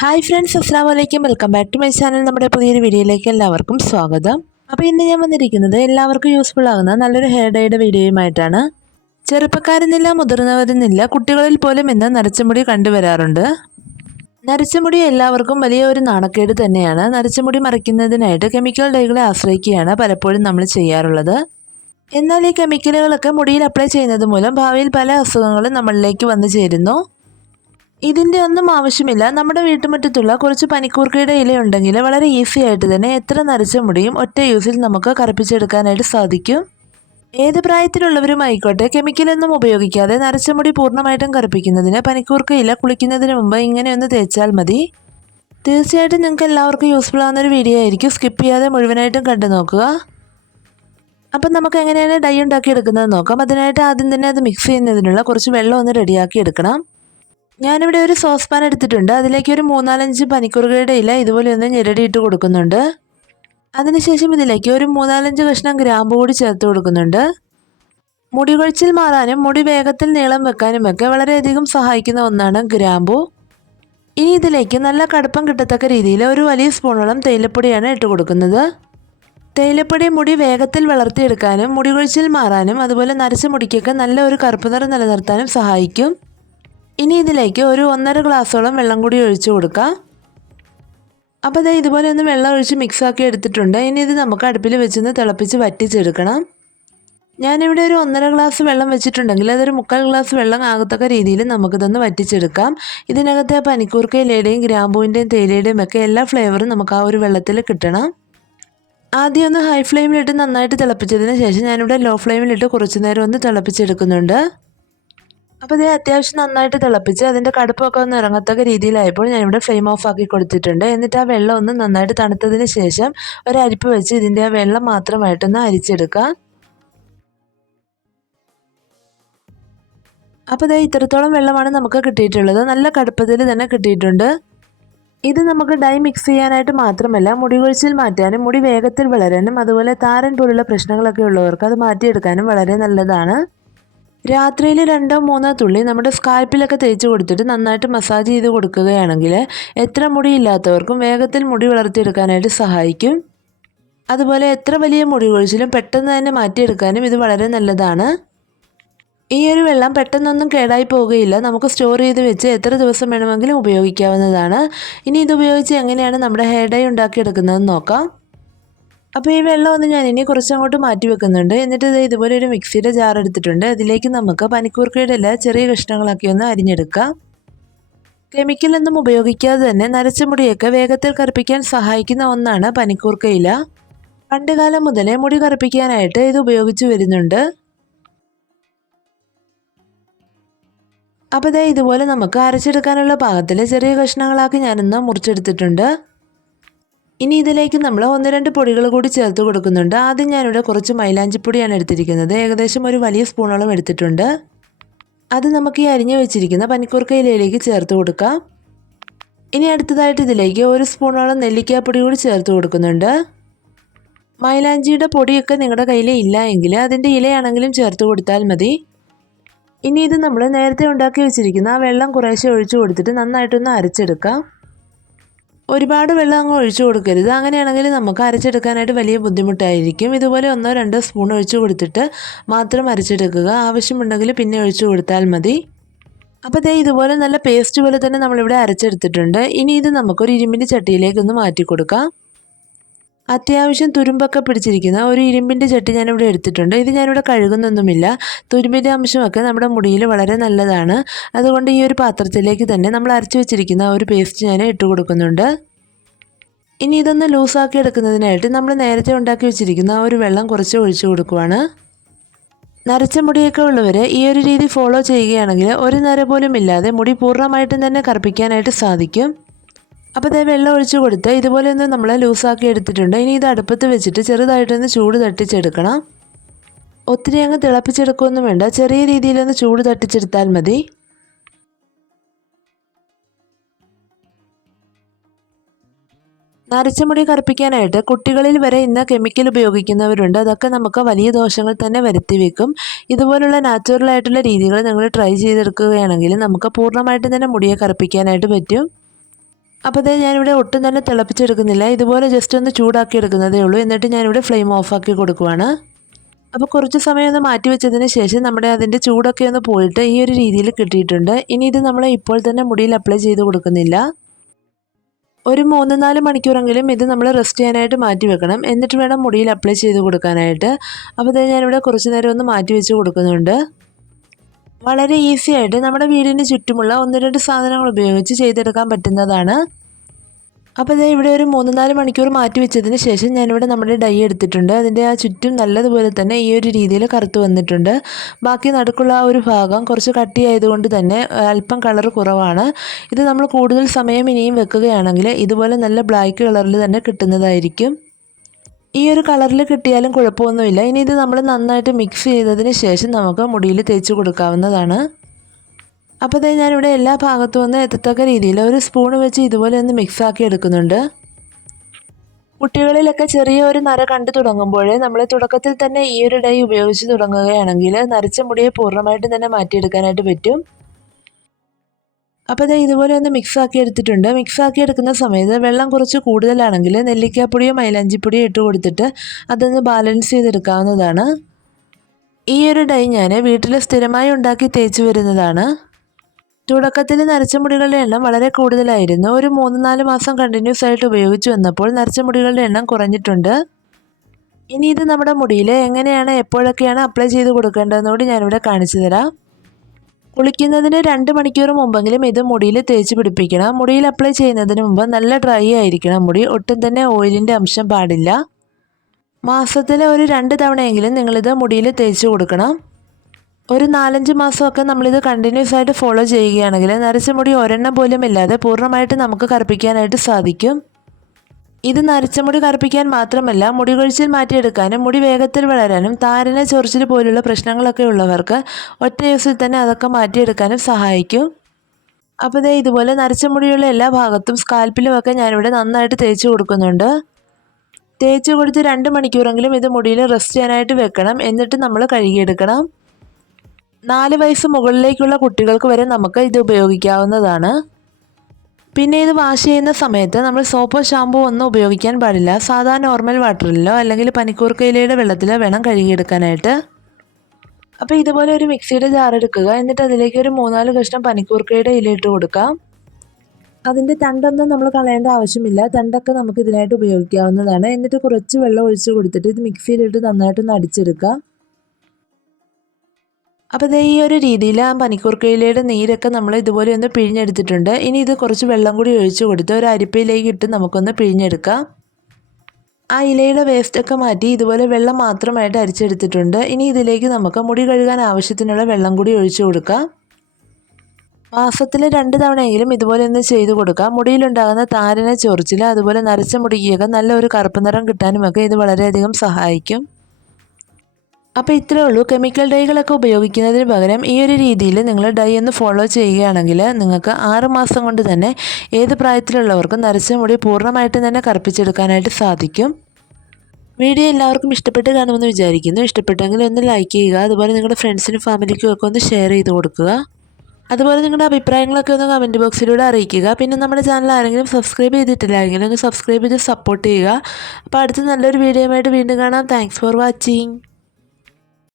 Hi friends അസ്സാം വലൈക്കും welcome back to my channel നമ്മുടെ പുതിയൊരു വീഡിയോയിലേക്ക് എല്ലാവർക്കും സ്വാഗതം. അപ്പോൾ ഇന്ന് ഞാൻ വന്നിരിക്കുന്നത് എല്ലാവർക്കും യൂസ്ഫുൾ ആകുന്ന നല്ലൊരു ഹെയർ ഡൈയുടെ വീഡിയോയുമായിട്ടാണ് ചെറുപ്പക്കാരെന്നില്ല മുതിർന്നവരെന്നില്ല കുട്ടികളിൽ പോലും ഇന്ന് നരച്ചമുടി കണ്ടുവരാറുണ്ട്. നരച്ചമുടി എല്ലാവർക്കും വലിയ ഒരു നാണക്കേട് തന്നെയാണ്. നരച്ചമുടി മറിക്കുന്നതിനായിട്ട് കെമിക്കൽ ഡൈകളെ ആശ്രയിക്കുകയാണ് പലപ്പോഴും നമ്മൾ ചെയ്യാറുള്ളത്. എന്നാൽ ഈ കെമിക്കലുകളൊക്കെ മുടിയിൽ അപ്ലൈ ചെയ്യുന്നത് മൂലം ഭാവിയിൽ പല അസുഖങ്ങളും നമ്മളിലേക്ക് വന്നു ചേരുന്നു. ഇതിന്റെ ഒന്നും ആവശ്യമില്ല. നമ്മുടെ വീട്ടുമുറ്റത്തുള്ള കുറച്ച് പനിക്കൂർക്കയുടെ ഇലയുണ്ടെങ്കിൽ വളരെ ഈസി ആയിട്ട് തന്നെ എത്ര നരച്ച മുടിയും ഒറ്റ യൂസിൽ നമുക്ക് കറുപ്പിച്ചെടുക്കാനായിട്ട് സാധിക്കും. ഏത് പ്രായത്തിലുള്ളവരും ആയിക്കോട്ടെ കെമിക്കലൊന്നും ഉപയോഗിക്കാതെ നരച്ച മുടി പൂർണമായിട്ടും കറുപ്പിക്കുന്നതിന് പനിക്കൂർക്ക ഇല കുളിക്കുന്നതിന് മുമ്പ് ഇങ്ങനെ ഒന്ന് തേച്ചാൽ മതി. തീർച്ചയായിട്ടും നിങ്ങൾക്ക് എല്ലാവർക്കും യൂസ്ഫുൾ ആവുന്ന ഒരു വീഡിയോ ആയിരിക്കും. സ്കിപ്പ് ചെയ്യാതെ മുഴുവനായിട്ടും കണ്ടു നോക്കുക. അപ്പം നമുക്ക് എങ്ങനെയാണ് ഡൈ ഉണ്ടാക്കി എടുക്കുന്നത് നോക്കാം. അതിനായിട്ട് ആദ്യം തന്നെ അത് മിക്സ് ചെയ്യുന്നതിനുള്ള കുറച്ച് വെള്ളം ഒന്ന് റെഡിയാക്കി എടുക്കണം. ഞാനിവിടെ ഒരു സോസ് പാൻ എടുത്തിട്ടുണ്ട്. അതിലേക്ക് ഒരു മൂന്നാലഞ്ച് പനിക്കുറുകയുടെ ഇല ഇതുപോലെ ഒന്ന് ഞെരടിയിട്ട് കൊടുക്കുന്നുണ്ട്. അതിനുശേഷം ഇതിലേക്ക് ഒരു മൂന്നാലഞ്ച് കഷ്ണം ഗ്രാമ്പു കൂടി ചേർത്ത് കൊടുക്കുന്നുണ്ട്. മുടി കൊഴിച്ചിൽ മാറാനും മുടി വേഗത്തിൽ നീളം വെക്കാനും ഒക്കെ വളരെയധികം സഹായിക്കുന്ന ഒന്നാണ് ഗ്രാമ്പു. ഇനി ഇതിലേക്ക് നല്ല കടുപ്പം കിട്ടത്തക്ക രീതിയിൽ ഒരു വലിയ സ്പൂണോളം തേയിലപ്പൊടിയാണ് ഇട്ട് കൊടുക്കുന്നത്. തേയിലപ്പൊടി മുടി വേഗത്തിൽ വളർത്തിയെടുക്കാനും മുടി കൊഴിച്ചിൽ മാറാനും അതുപോലെ നരച്ച മുടിക്കൊക്കെ നല്ല ഒരു കറുപ്പ് നിറം നിലനിർത്താനും സഹായിക്കും. ഇനി ഇതിലേക്ക് ഒരു ഒന്നര ഗ്ലാസ്സോളം വെള്ളം കൂടി ഒഴിച്ചു കൊടുക്കാം. അപ്പോൾ ദേ ഇതുപോലെ ഒന്ന് വെള്ളം ഒഴിച്ച് മിക്സാക്കി എടുത്തിട്ടുണ്ട്. ഇനി ഇത് നമുക്ക് അടുപ്പിൽ വെച്ചൊന്ന് തിളപ്പിച്ച് വറ്റിച്ചെടുക്കണം. ഞാനിവിടെ ഒരു ഒന്നര ഗ്ലാസ് വെള്ളം വെച്ചിട്ടുണ്ടെങ്കിൽ അതൊരു മുക്കാൽ ഗ്ലാസ് വെള്ളം ആകത്തക്ക രീതിയിൽ നമുക്കിതൊന്ന് വറ്റിച്ചെടുക്കാം. ഇതിനകത്തെ ആ പനിക്കൂർക്കയിലയുടെയും ഗ്രാമ്പൂവിന്റെയും തേയിലയുടെയും ഒക്കെ എല്ലാ ഫ്ലേവറും നമുക്ക് ആ ഒരു വെള്ളത്തിൽ കിട്ടണം. ആദ്യം ഒന്ന് ഹൈ ഫ്ലെയിമിലിട്ട് നന്നായിട്ട് തിളപ്പിച്ചതിന് ശേഷം ഞാനിവിടെ ലോ ഫ്ലെയിമിലിട്ട് കുറച്ച് നേരം ഒന്ന് തിളപ്പിച്ചെടുക്കുന്നുണ്ട്. അപ്പോൾ ഇത് അത്യാവശ്യം നന്നായിട്ട് തിളപ്പിച്ച് അതിന്റെ കടുപ്പൊക്കെ ഒന്ന് ഇറങ്ങത്തക്ക രീതിയിലായപ്പോൾ ഇവിടെ ഫ്ലെയിം ഓഫ് ആക്കി കൊടുത്തിട്ടുണ്ട്. എന്നിട്ട് ആ വെള്ളം ഒന്ന് നന്നായിട്ട് തണുത്തതിന് ശേഷം ഒരു അരിപ്പ് വെച്ച് ഇതിന്റെ ആ വെള്ളം മാത്രമായിട്ടൊന്ന് അരിച്ചെടുക്കുക അപ്പോൾ ഇതേ ഇത്രത്തോളം വെള്ളമാണ് നമുക്ക് കിട്ടിയിട്ടുള്ളത്. നല്ല കടുപ്പത്തിൽ തന്നെ കിട്ടിയിട്ടുണ്ട്. ഇത് നമുക്ക് ഡൈ മിക്സ് ചെയ്യാനായിട്ട് മാത്രമല്ല മുടി കൊഴിച്ചിൽ മാറ്റാനും മുടി വേഗത്തിൽ വളരാനും അതുപോലെ താരൻ പോലുള്ള പ്രശ്നങ്ങളൊക്കെ ഉള്ളവർക്ക് അത് മാറ്റിയെടുക്കാനും വളരെ നല്ലതാണ്. രാത്രിയിൽ രണ്ടോ മൂന്നോ തുള്ളി നമ്മുടെ സ്കാൽപ്പിലൊക്കെ തേച്ച് കൊടുത്തിട്ട് നന്നായിട്ട് മസാജ് ചെയ്ത് കൊടുക്കുകയാണെങ്കിൽ എത്ര മുടി ഇല്ലാത്തവർക്കും വേഗത്തിൽ മുടി വളർത്തിയെടുക്കാനായിട്ട് സഹായിക്കും. അതുപോലെ എത്ര വലിയ മുടി കൊഴിച്ചിലും പെട്ടെന്ന് തന്നെ മാറ്റിയെടുക്കാനും ഇത് വളരെ നല്ലതാണ്. ഈ ഒരു വെള്ളം പെട്ടെന്നൊന്നും കേടായി പോവുകയില്ല. നമുക്ക് സ്റ്റോർ ചെയ്ത് വെച്ച് എത്ര ദിവസം വേണമെങ്കിലും ഉപയോഗിക്കാവുന്നതാണ്. ഇനി ഇത് ഉപയോഗിച്ച് എങ്ങനെയാണ് നമ്മുടെ ഹെയർ ഡൈ ഉണ്ടാക്കിയെടുക്കുന്നതെന്ന് നോക്കാം. അപ്പോൾ ഈ വെള്ളം ഒന്ന് ഞാൻ ഇനി കുറച്ചങ്ങോട്ട് മാറ്റി വെക്കുന്നുണ്ട്. എന്നിട്ട് ഇത് ഇതുപോലെ ഒരു മിക്സിയുടെ ജാർ എടുത്തിട്ടുണ്ട്. അതിലേക്ക് നമുക്ക് പനിക്കൂർക്കയുടെ എല്ലാ ചെറിയ കഷ്ണങ്ങളാക്കി ഒന്ന് അരിഞ്ഞെടുക്കാം. കെമിക്കലൊന്നും ഉപയോഗിക്കാതെ തന്നെ നരച്ച മുടിയൊക്കെ വേഗത്തിൽ കറുപ്പിക്കാൻ സഹായിക്കുന്ന ഒന്നാണ് പനിക്കൂർക്കയില പണ്ടുകാലം മുതലേ മുടി കറുപ്പിക്കാനായിട്ട് ഇത് ഉപയോഗിച്ചു വരുന്നുണ്ട്. അപ്പോൾ ഇതേ ഇതുപോലെ നമുക്ക് അരച്ചെടുക്കാനുള്ള പാകത്തിൽ ചെറിയ കഷ്ണങ്ങളാക്കി ഞാനൊന്ന് മുറിച്ചെടുത്തിട്ടുണ്ട്. ഇനി ഇതിലേക്ക് നമ്മൾ ഒന്ന് രണ്ട് പൊടികൾ കൂടി ചേർത്ത് കൊടുക്കുന്നുണ്ട്. ആദ്യം ഞാനിവിടെ കുറച്ച് മൈലാഞ്ചിപ്പൊടിയാണ് എടുത്തിരിക്കുന്നത്. ഏകദേശം ഒരു വലിയ സ്പൂണോളം എടുത്തിട്ടുണ്ട്. അത് നമുക്ക് ഈ അരിഞ്ഞു വെച്ചിരിക്കുന്ന പനിക്കൂർക്കയിലേക്ക് ചേർത്ത് കൊടുക്കാം. ഇനി അടുത്തതായിട്ട് ഇതിലേക്ക് ഒരു സ്പൂണോളം നെല്ലിക്കാപ്പൊടി കൂടി ചേർത്ത് കൊടുക്കുന്നുണ്ട്. മൈലാഞ്ചിയുടെ പൊടിയൊക്കെ നിങ്ങളുടെ കയ്യിൽ ഇല്ല എങ്കിൽ അതിന്റെ ഇലയാണെങ്കിലും ചേർത്ത് കൊടുത്താൽ മതി. ഇനി ഇത് നമ്മൾ നേരത്തെ ഉണ്ടാക്കി വെച്ചിരിക്കുന്ന ആ വെള്ളം കുറേശ്ശെ ഒഴിച്ചു കൊടുത്തിട്ട് നന്നായിട്ടൊന്ന് അരച്ചെടുക്കാം. ഒരുപാട് വെള്ളം അങ്ങ് ഒഴിച്ചു കൊടുക്കരുത്. അങ്ങനെയാണെങ്കിൽ നമുക്ക് അരച്ചെടുക്കാനായിട്ട് വലിയ ബുദ്ധിമുട്ടായിരിക്കും. ഇതുപോലെ ഒന്നോ രണ്ടോ സ്പൂൺ ഒഴിച്ചു കൊടുത്തിട്ട് മാത്രം അരച്ചെടുക്കുക. ആവശ്യമുണ്ടെങ്കിൽ പിന്നെ ഒഴിച്ചു കൊടുത്താൽ മതി. അപ്പോൾ ദേ ഇതുപോലെ നല്ല പേസ്റ്റ് പോലെ തന്നെ നമ്മളിവിടെ അരച്ചെടുത്തിട്ടുണ്ട്. ഇനി ഇത് നമുക്കൊരു ഇരുമ്പിന്റെ ചട്ടിയിലേക്കൊന്ന് മാറ്റി കൊടുക്കാം അത്യാവശ്യം തുരുമ്പൊക്കെ പിടിച്ചിരിക്കുന്ന. ഒരു ഇരുമ്പിന്റെ ചട്ടി ഞാനിവിടെ എടുത്തിട്ടുണ്ട്. ഇത് ഞാനിവിടെ കഴുകുന്നൊന്നുമില്ല. തുരുമ്പിന്റെ അംശമൊക്കെ നമ്മുടെ മുടിയിൽ വളരെ നല്ലതാണ്. അതുകൊണ്ട് ഈ ഒരു പാത്രത്തിലേക്ക് തന്നെ നമ്മൾ അരച്ചു വെച്ചിരിക്കുന്ന ഒരു പേസ്റ്റ് ഞാൻ ഇട്ട് കൊടുക്കുന്നുണ്ട്. ഇനി ഇതൊന്ന് ലൂസാക്കി എടുക്കുന്നതിനായിട്ട് നമ്മൾ നേരത്തെ ഉണ്ടാക്കി വെച്ചിരിക്കുന്ന ഒരു വെള്ളം കുറച്ച് ഒഴിച്ചു കൊടുക്കുവാണ്. നരച്ച മുടിയൊക്കെ ഉള്ളവർ ഈ ഒരു രീതി ഫോളോ ചെയ്യുകയാണെങ്കിൽ ഒരു നര പോലും ഇല്ലാതെ മുടി പൂർണമായിട്ടും തന്നെ കറുപ്പിക്കാനായിട്ട് സാധിക്കും. അപ്പോൾ ഇതേ വെള്ളം ഒഴിച്ച് കൊടുത്ത് ഇതുപോലെ ഒന്ന് നമ്മൾ ലൂസാക്കി എടുത്തിട്ടുണ്ട്. ഇനി ഇത് അടുപ്പത്ത് വെച്ചിട്ട് ചെറുതായിട്ടൊന്ന് ചൂട് തട്ടിച്ചെടുക്കണം. ഒത്തിരി അങ്ങ് തിളപ്പിച്ചെടുക്കുകയൊന്നും വേണ്ട. ചെറിയ രീതിയിലൊന്ന് ചൂട് തട്ടിച്ചെടുത്താൽ മതി. നരച്ച മുടി കറുപ്പിക്കാനായിട്ട് കുട്ടികളിൽ വരെ ഇന്ന് കെമിക്കൽ ഉപയോഗിക്കുന്നവരുണ്ട്. അതൊക്കെ നമുക്ക് വലിയ ദോഷങ്ങൾ തന്നെ വരുത്തി വെക്കും. ഇതുപോലുള്ള നാച്ചുറൽ ആയിട്ടുള്ള രീതികൾ നിങ്ങൾ ട്രൈ ചെയ്തെടുക്കുകയാണെങ്കിൽ നമുക്ക് പൂർണമായിട്ടും തന്നെ മുടിയെ കറുപ്പിക്കാനായിട്ട് പറ്റും. അപ്പോൾ അതേ ഞാനിവിടെ ഒട്ടും തന്നെ തിളപ്പിച്ചെടുക്കുന്നില്ല. ഇതുപോലെ ജസ്റ്റ് ഒന്ന് ചൂടാക്കി എടുക്കുന്നതേ ഉള്ളൂ. എന്നിട്ട് ഞാനിവിടെ ഫ്ലെയിം ഓഫാക്കി കൊടുക്കുവാണ്. അപ്പോൾ കുറച്ച് സമയം ഒന്ന് മാറ്റി വെച്ചതിന് ശേഷം നമ്മുടെ അതിന്റെ ചൂടൊക്കെ ഒന്ന് പോയിട്ട് ഈ ഒരു രീതിയിൽ കിട്ടിയിട്ടുണ്ട്. ഇനി ഇത് നമ്മൾ ഇപ്പോൾ തന്നെ മുടിയിൽ അപ്ലൈ ചെയ്ത് കൊടുക്കുന്നില്ല. ഒരു മൂന്ന് നാല് മണിക്കൂറെങ്കിലും ഇത് നമ്മൾ റെസ്റ്റ് ചെയ്യാനായിട്ട് മാറ്റി വെക്കണം. എന്നിട്ട് വേണം മുടിയിൽ അപ്ലൈ ചെയ്ത് കൊടുക്കാനായിട്ട്. അപ്പോൾ ഇത് ഞാനിവിടെ കുറച്ച് നേരം ഒന്ന് മാറ്റി വെച്ച് കൊടുക്കുന്നുണ്ട്. വളരെ ഈസി ആയിട്ട് നമ്മുടെ വീടിന് ചുറ്റുമുള്ള ഒന്ന് രണ്ട് സാധനങ്ങൾ ഉപയോഗിച്ച് ചെയ്തെടുക്കാൻ പറ്റുന്നതാണ്. അപ്പോൾ ഇതേ ഇവിടെ ഒരു മൂന്ന് നാല് മണിക്കൂർ മാറ്റി വെച്ചതിന് ശേഷം ഞാനിവിടെ നമ്മുടെ ഡൈ എടുത്തിട്ടുണ്ട്. അതിന്റെ ആ ചുറ്റും നല്ലതുപോലെ തന്നെ ഈ ഒരു രീതിയിൽ കറുത്ത് വന്നിട്ടുണ്ട്. ബാക്കി നടുക്കുള്ള ആ ഒരു ഭാഗം കുറച്ച് കട്ടിയായതുകൊണ്ട് തന്നെ അല്പം കളർ കുറവാണ്. ഇത് നമ്മൾ കൂടുതൽ സമയം ഇനിയും വെക്കുകയാണെങ്കിൽ ഇതുപോലെ നല്ല ബ്ലാക്ക് കളറിൽ തന്നെ കിട്ടുന്നതായിരിക്കും. ഈ ഒരു കളറിൽ കിട്ടിയാലും കുഴപ്പമൊന്നുമില്ല. ഇനി ഇത് നമ്മൾ നന്നായിട്ട് മിക്സ് ചെയ്തതിന് ശേഷം നമുക്ക് മുടിയിൽ തേച്ച് കൊടുക്കാവുന്നതാണ്. അപ്പോൾ ഇതേ ഞാനിവിടെ എല്ലാ ഭാഗത്തും ഒന്ന് എത്തത്തക്ക രീതിയിൽ ഒരു സ്പൂൺ വെച്ച് ഇതുപോലെ ഒന്ന് മിക്സാക്കി എടുക്കുന്നുണ്ട്. കുട്ടികളിലൊക്കെ ചെറിയ ഒരു നര കണ്ടു തുടങ്ങുമ്പോഴേ നമ്മൾ തുടക്കത്തിൽ തന്നെ ഈ ഒരു ഡൈ ഉപയോഗിച്ച് തുടങ്ങുകയാണെങ്കിൽ നരച്ച മുടിയെ പൂർണമായിട്ടും തന്നെ മാറ്റിയെടുക്കാനായിട്ട് പറ്റും. അപ്പോൾ ഇത് ഇതുപോലെ ഒന്ന് മിക്സ് ആക്കി എടുത്തിട്ടുണ്ട്. മിക്സ് ആക്കി എടുക്കുന്ന സമയത്ത് വെള്ളം കുറച്ച് കൂടുതലാണെങ്കിൽ നെല്ലിക്കാപ്പൊടിയോ മൈലാഞ്ചിപ്പൊടിയോ ഇട്ട് കൊടുത്തിട്ട് അതൊന്ന് ബാലൻസ് ചെയ്തെടുക്കാവുന്നതാണ്. ഈ ഒരു ഡൈ ഞാൻ വീട്ടിൽ സ്ഥിരമായി ഉണ്ടാക്കി തേച്ച് വരുന്നതാണ്. തുടക്കത്തിൽ നരച്ച മുടികളുടെ എണ്ണം വളരെ കൂടുതലായിരുന്നു. ഒരു മൂന്ന് നാല് മാസം കണ്ടിന്യൂസ് ആയിട്ട് ഉപയോഗിച്ച് വന്നപ്പോൾ നരച്ച മുടികളുടെ എണ്ണം കുറഞ്ഞിട്ടുണ്ട്. ഇനി ഇത് നമ്മുടെ മുടിയിൽ എങ്ങനെയാണ് എപ്പോഴൊക്കെയാണ് അപ്ലൈ ചെയ്ത് കൊടുക്കേണ്ടതെന്നോട് ഞാനിവിടെ കാണിച്ചു തരാം. കുളിക്കുന്നതിന് രണ്ട് മണിക്കൂർ മുമ്പെങ്കിലും ഇത് മുടിയിൽ തേച്ച് പിടിപ്പിക്കണം. മുടിയിൽ അപ്ലൈ ചെയ്യുന്നതിന് മുമ്പ് നല്ല ഡ്രൈ ആയിരിക്കണം. മുടി ഒട്ടും തന്നെ ഓയിലിന്റെ അംശം പാടില്ല. മാസത്തിൽ ഒരു രണ്ട് തവണയെങ്കിലും നിങ്ങളിത് മുടിയിൽ തേച്ച് കൊടുക്കണം. ഒരു നാലഞ്ച് മാസമൊക്കെ നമ്മളിത് കണ്ടിന്യൂസ് ആയിട്ട് ഫോളോ ചെയ്യുകയാണെങ്കിൽ നരച്ച മുടി ഒരെണ്ണം പോലും ഇല്ലാതെ പൂർണമായിട്ട് നമുക്ക് കറുപ്പിക്കാനായിട്ട് സാധിക്കും. ഇത് നരച്ച മുടി കറുപ്പിക്കാൻ മാത്രമല്ല മുടി കൊഴിച്ചിൽ മാറ്റിയെടുക്കാനും മുടി വേഗത്തിൽ വളരാനും താരന ചൊറിച്ചിൽ പോലുള്ള പ്രശ്നങ്ങളൊക്കെ ഉള്ളവർക്ക് ഒറ്റ ദിവസത്തിൽ തന്നെ അതൊക്കെ മാറ്റിയെടുക്കാനും സഹായിക്കും. അപ്പോൾ ദേ ഇതുപോലെ നരച്ച മുടിയുള്ള എല്ലാ ഭാഗത്തും സ്കാൽപ്പിലും ഒക്കെ ഞാനിവിടെ നന്നായിട്ട് തേച്ച് കൊടുക്കുന്നുണ്ട്. തേച്ച് കൊടുത്ത് രണ്ട് മണിക്കൂറെങ്കിലും ഇത് മുടിയിൽ റെസ്റ്റ് ചെയ്യാനായിട്ട് വെക്കണം. എന്നിട്ട് നമ്മൾ കഴുകിയെടുക്കണം. നാല് വയസ്സ് മുകളിലേക്കുള്ള കുട്ടികൾക്ക് വരെ നമുക്ക് ഇത് ഉപയോഗിക്കാവുന്നതാണ്. പിന്നെ ഇത് വാഷ് ചെയ്യുന്ന സമയത്ത് നമ്മൾ സോപ്പോ ഷാമ്പോ ഒന്നും ഉപയോഗിക്കാൻ പാടില്ല. സാധാ നോർമൽ വാട്ടറിലോ അല്ലെങ്കിൽ പനിക്കൂർക്കയിലയുടെ വെള്ളത്തിലോ വേണം കഴുകിയെടുക്കാനായിട്ട്. അപ്പോൾ ഇതുപോലെ ഒരു മിക്സിയുടെ ജാർ എടുക്കുക. എന്നിട്ട് അതിലേക്ക് ഒരു മൂന്നാൽ കഷ്ണം പനിക്കൂർക്കയുടെ ഇട്ട് കൊടുക്കാം അതിന്റെ തണ്ടൊന്നും നമ്മൾ കളയേണ്ട ആവശ്യമില്ല. തണ്ടൊക്കെ നമുക്ക് ഇതിനായിട്ട് ഉപയോഗിക്കാവുന്നതാണ്. എന്നിട്ട് കുറച്ച് വെള്ളം ഒഴിച്ച് കൊടുത്തിട്ട് ഇത് മിക്സിയിലിട്ട് നന്നായിട്ടൊന്ന് അടിച്ചെടുക്കാം അപ്പോൾ ഈ ഒരു രീതിയിൽ ആ പനിക്കൂർക്കയിലയുടെ നീരൊക്കെ നമ്മൾ ഇതുപോലെ ഒന്ന് പിഴിഞ്ഞെടുത്തിട്ടുണ്ട്. ഇനി ഇത് കുറച്ച് വെള്ളം കൂടി ഒഴിച്ചു കൊടുത്ത് ഒരു അരിപ്പയിലേക്ക് ഇട്ട് നമുക്കൊന്ന് പിഴിഞ്ഞെടുക്കാം. ആ ഇലയുടെ വേസ്റ്റൊക്കെ മാറ്റി ഇതുപോലെ വെള്ളം മാത്രമായിട്ട് അരിച്ചെടുത്തിട്ടുണ്ട്. ഇനി ഇതിലേക്ക് നമുക്ക് മുടി കഴുകാൻ ആവശ്യത്തിനുള്ള വെള്ളം കൂടി ഒഴിച്ചു കൊടുക്കാം. മാസത്തിൽ രണ്ട് തവണയെങ്കിലും ഇതുപോലെ ഒന്ന് ചെയ്തു കൊടുക്കാം. മുടിയിലുണ്ടാകുന്ന താരനെ ചൊറിച്ചിൽ അതുപോലെ നരച്ച മുടിക്കൊക്കെ നല്ലൊരു കറുപ്പ് നിറം കിട്ടാനുമൊക്കെ ഇത് വളരെയധികം സഹായിക്കും. അപ്പോൾ ഇത്രേ ഉള്ളൂ. കെമിക്കൽ ഡൈകളൊക്കെ ഉപയോഗിക്കുന്നതിന് പകരം ഈ ഒരു രീതിയിൽ നിങ്ങൾ ഡൈ ഒന്ന് ഫോളോ ചെയ്യുകയാണെങ്കിൽ നിങ്ങൾക്ക് ആറ് മാസം കൊണ്ട് തന്നെ ഏത് പ്രായത്തിലുള്ളവർക്കും നരച്ച മുടി പൂർണമായിട്ടും തന്നെ കറുപ്പിച്ചെടുക്കാനായിട്ട് സാധിക്കും. വീഡിയോ എല്ലാവർക്കും ഇഷ്ടപ്പെട്ട് കാണുമെന്ന് വിചാരിക്കുന്നു. ഇഷ്ടപ്പെട്ടെങ്കിൽ ഒന്ന് ലൈക്ക് ചെയ്യുക. അതുപോലെ നിങ്ങളുടെ ഫ്രണ്ട്സിനും ഫാമിലിക്കും ഒക്കെ ഒന്ന് ഷെയർ ചെയ്ത് കൊടുക്കുക. അതുപോലെ നിങ്ങളുടെ അഭിപ്രായങ്ങളൊക്കെ ഒന്ന് കമന്റ് ബോക്സിലൂടെ അറിയിക്കുക. പിന്നെ നമ്മുടെ ചാനൽ ആരെങ്കിലും സബ്സ്ക്രൈബ് ചെയ്തിട്ടില്ലെങ്കിൽ ഒന്ന് സബ്സ്ക്രൈബ് ചെയ്ത് സപ്പോർട്ട് ചെയ്യുക. അപ്പോൾ അടുത്ത നല്ലൊരു വീഡിയോയുമായിട്ട് വീണ്ടും കാണാം. Thanks for watching